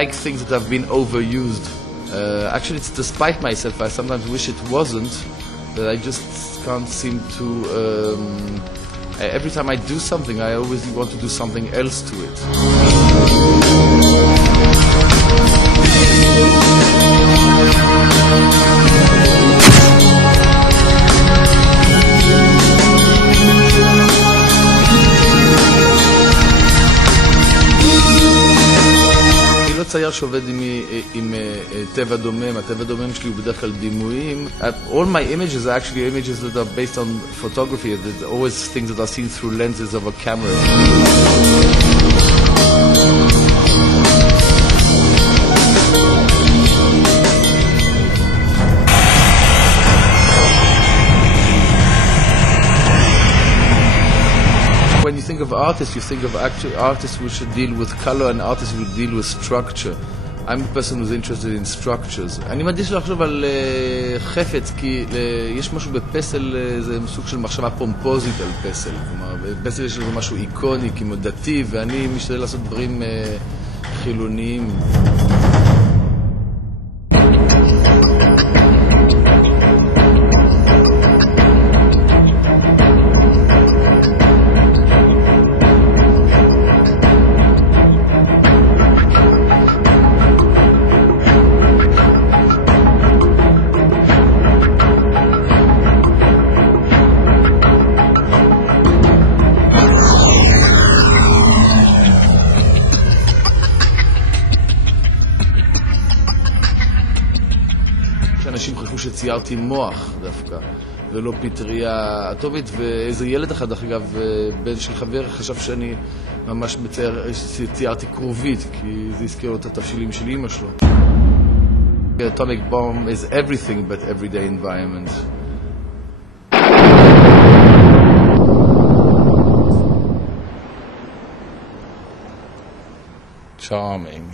like things that have been overused. Actually, it's despite myself. I sometimes wish it wasn't, that I just can't seem to... every time I do something, I always want to do something else to it. צייר שעובד עם טבע דומם, הטבע דומם שלי הוא בדרך כלל דימויים. All my images are actually images that are based on photography. There's always things that are seen through lenses of a camera. When you think of artists, you think of artists who should deal with color and artists who deal with structure. I'm a person who's interested in structures. אני מעדיף לחשוב על חפץ, כי יש משהו בפסל, זה סוג של מחשבה פומפוזית על פסל. כלומר, בפסל יש לו משהו איקוני, כמו דתי, ואני משתדל לעשות דברים חילוניים. אנשים חשבו שציירתי מוח דווקא, ולא פטריה אטומית, ואיזה ילד אחד, אגב, בן של חבר, חשב שאני ממש ציירתי כרובית, כי זה הזכיר לו את התבשילים של אמא שלו. Atomic bomb is everything but everyday environment. Charming.